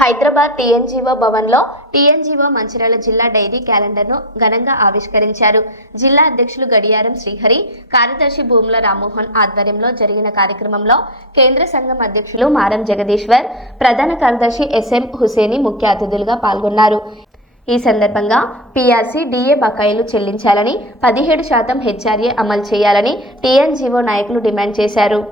Hyderabad TNGO భవన్లో TNGO Mancherial జిల్లా dairy క్యాలెండర్ను ఘనంగా ఆవిష్కరించారు. జిల్లా అధ్యక్షులు గడియారం శ్రీహరి, కార్యదర్శి భూముల రామ్మోహన్ ఆధ్వర్యంలో జరిగిన కార్యక్రమంలో కేంద్ర సంఘం అధ్యక్షులు మారం జగదీశ్వర్, ప్రధాన కార్యదర్శి ఎస్ఎం హుసేని ముఖ్య అతిథులుగా పాల్గొన్నారు. ఈ సందర్భంగా పీఆర్సీ, డీఏ బకాయిలు చెల్లించాలని, 17% హెచ్ఆర్ఏ అమలు చేయాలని టీఎన్జీఓ నాయకులు డిమాండ్ చేశారు.